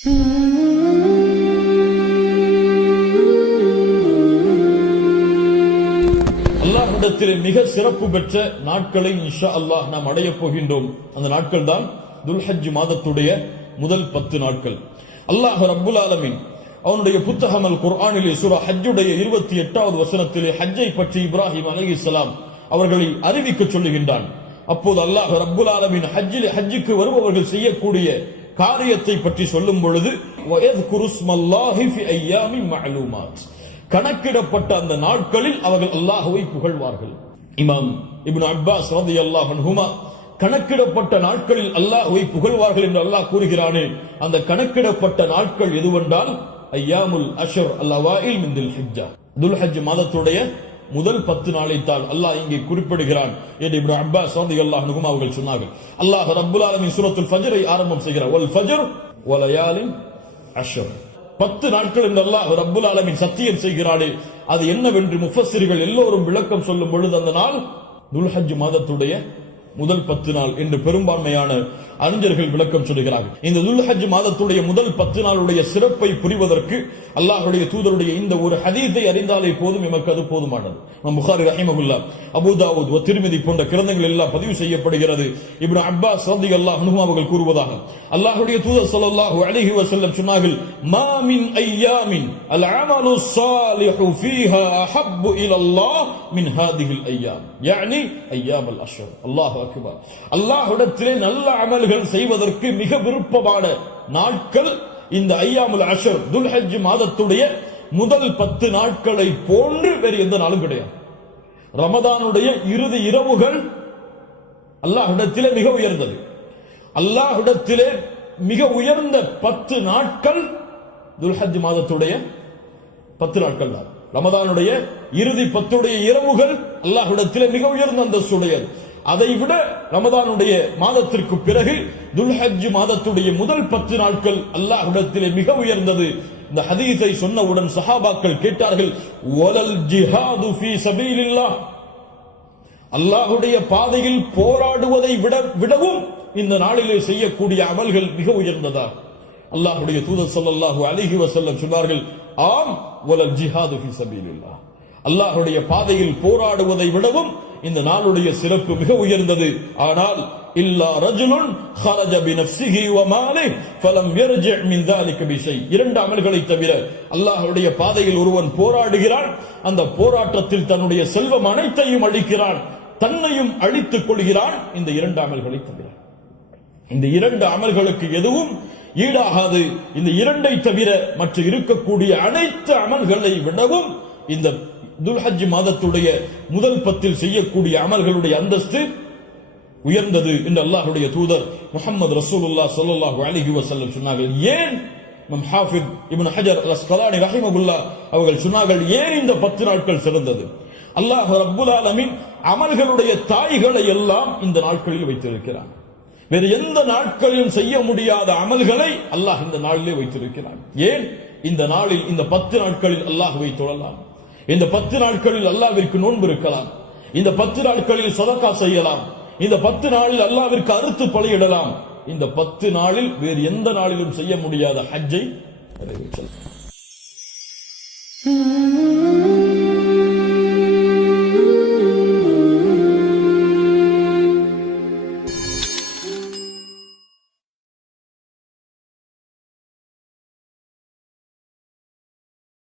அல்லாஹ்விடத்திலே மிக சிறப்பு பெற்ற நாட்களை இன்ஷா அல்லாஹ் நாம் அடையப் போகின்றோம். அந்த நாட்கள் தான் துல்ஹஜ் மாதத்துடைய முதல் 10 நாட்கள். அல்லாஹ் ரப்புல் ஆலமீன் அவனுடைய புத்தகம் அல் குர்ஆனிலே சூரா ஹஜ்ஜுடைய 28வது வசனத்திலே ஹஜ்ஜை பற்றி இப்ராஹிம் அலைஹிஸ்ஸலாம் அவர்களை அறிவிக்க சொல்லுகின்றான். அப்போது அல்லாஹ் ரப்புல் ஆலமீன் ஹஜ்ஜுக்கு வருபவர்கள் செய்யக்கூடிய காரியத்தை பற்றி சொல்லும் பொழுது வயத்குரு ஸ்மல்லாஹி ஃபி அய்யாமின் மஅலூமாத், கணக்கிடப்பட்ட அந்த நாட்களில் அவர்கள் அல்லாஹ்வை புகழ்வார்கள். இமாம் இப்னு அப்பாஸ் ரலியல்லாஹு அன்ஹுமா கணக்கிடப்பட்ட நாட்களில் அல்லாஹ்வை புகழ்வார்கள் என்று அல்லாஹ் கூறுகிறானே, அந்த கணக்கிடப்பட்ட நாட்கள் எதுவென்றால் அய்யாமுல் அஷ்ர் அல் அவாயில் மின் துல்ஹிஜ்ஜா, துல்ஹஜ் மாதத்துடைய முதல் 10 நாளைத்தான் அல்லாஹ் இங்கே குறிப்பிடுகிறான் என்று இப்னு அப்பாஸ் ரலியல்லாஹு அன்ஹுமா அவர்கள் சொன்னார்கள். அல்லாஹ் ரப்புல் ஆலமீன் சூரத்துல் ஃபஜ்ரை ஆரம்பம் செய்கிறார். வல் ஃபஜ்ர் வ லயாலின் அஷ்ர், 10 நாட்கள் என்று அல்லாஹ் ரப்புல் ஆலமீன் சத்தியம் செய்கிறானே, அது என்னவென்று முஃபஸ்ஸிர்கள் எல்லோரும் விளக்கம் சொல்லும் பொழுது அந்த நாள் துல்ஹஜ் மாதத்துடைய முதல் 10 நாள் என்று பெரும்பான்மையான அறிஞர்கள் விளக்கம் சொல்கிறார்கள். இந்த துல்ஹஜ் மாதத்துடைய முதல் 10 நாளுடைய சிறப்பை புரிவதற்கு அல்லாஹ்வுடைய தூதருடைய இந்த ஒரு ஹதீஸை அறிந்தாலே போதும், எமக்கு அது போதுமானது. புகாரி ரஹிமஹுல்லாஹ், அபூ தாவூத், திர்மிதி போன்ற கிரந்தங்கள் எல்லாம் பதிவு செய்யப்படுகிறது. இப்னு அப்பாஸ் ரலியல்லாஹு அன்ஹு அவர்கள் கூறுவதாக, அல்லாஹ்வுடைய தூதர் ஸல்லல்லாஹு அலைஹி வஸல்லம் சொன்னார்கள், மா மின் அய்யாமின் அல் அமலு ஸாலிஹு ஃபீஹா அஹப்பு இலல்லாஹ் மின் ஹாதிஹில் அய்யாம், யானி அய்யாமுல் அஷ்ர். அல்லாஹு அக்பர். அல்லாஹ்விடத்திலே நல்ல அமல்கள் செய்வதற்கு மிக விருப்பமான நாட்கள் இந்த அய்யாமுல் அஷ்ர், துல்ஹஜ் மாதத்துடைய முதல் 10 நாட்களை போன்று வேறு எந்த நாளும் கிடையாது. ரமதானுடைய இறுதி இரவுகள் அல்லாஹ்விடத்திலே மிக உயர்ந்தது. அல்லாஹ்விடத்திலே மிக உயர்ந்த 10 நாட்கள் துல்ஹஜ் மாதத்துடைய 10 நாட்கள் தான். ரமதானுடைய இறுதி 10 இரவுகள் அல்லாஹ்விடத்திலே மிக உயர்ந்த அந்தஸ்துடையது. அதை விட ரமதானுடைய மாதத்திற்கு பிறகு துல்ஹஜ் மாதத்துடைய முதல் 10 நாட்கள் அல்லாஹ்விடத்திலே மிக உயர்ந்தது. இந்த ஹதீஸை சொன்னவுடன் சஹாபாக்கள் கேட்டார்கள், வலல் ஜிஹாது ஃபீ சபீலில்லாஹ், அல்லாஹ்வுடைய பாதையில் போராடுவதை விடவும் இந்த நாளிலே செய்யக்கூடிய அமல்கள் மிக உயர்ந்ததா? அல்லாஹ்வுடைய தூதர் ஸல்லல்லாஹு அலைஹி வஸல்லம் சொன்னார்கள், ஆம், வலல் ஜிஹாது ஃபீ சபீலில்லாஹ், அல்லாஹ்வுடைய பாதையில் போராடுவதை விடவும் இந்த நாளுடைய சிறப்பு மிக உயர்ந்தது. ஆனால் இல்லா ரஜுலுன் خرج بنفسه وماله فلم يرجع من ذلك بشيء, 2 அமல்களை தவிர அல்லாஹ்வுடைய பாதையில் ஒருவன் போராடுகிறான், அந்த போராட்டத்தில் தன்னுடைய செல்வம் அனைத்தையும் அழிக்கிறான், தன்னையும் அழித்துக் கொள்கிறான், இந்த 2 அமல்களை தவிர. இந்த 2 அமல்களுக்கு எதுவும் ஈடாகாது. இந்த 2ஐ தவிர மற்ற இருக்கக்கூடிய அனைத்து அமல்களை விடவும் இந்த துல்ஹஜ் மாதத்துடைய முதல் 10 செய்யக்கூடிய அமல்களுடைய அந்தஸ்து உயர்ந்தது என்று அல்லாஹ்வுடைய தூதர் முஹம்மது ரசூலுல்லாஹ் ஸல்லல்லாஹு அலைஹி வஸல்லம் சொன்னார்கள். ஏன் இமாம் ஹாஃபிஸ் இப்னு ஹஜர் அல் அஸ்கலானி ரஹிமஹுல்லாஹ் அவர்கள் சொன்னார்கள், ஏன் இந்த 10 நாட்கள் சிறந்தது? அல்லாஹ் ரப்புல் ஆலமீன் அமல்களுடைய தாய்களை எல்லாம் இந்த நாட்களில் வைத்திருக்கிறான். வேறு எந்த நாட்களிலும் செய்ய முடியாத அமல்களை அல்லாஹ் இந்த நாளிலே வைத்திருக்கிறான். ஏன்? இந்த நாளில், இந்த 10 நாட்களில் அல்லாஹ்வை தொழலாம், இந்த 10 நாட்களில் அல்லாஹ்விற்கு நோன்பு இருக்கலாம், இந்த 10 நாட்களில் சதகா செய்யலாம், இந்த 10 நாளில் அல்லாஹ்விற்கு அறுத்து பலியிடலாம். இந்த 10 நாளில் வேறு எந்த நாளிலும் செய்ய முடியாத ஹஜ்ஜை நிறைவேற்றலாம்.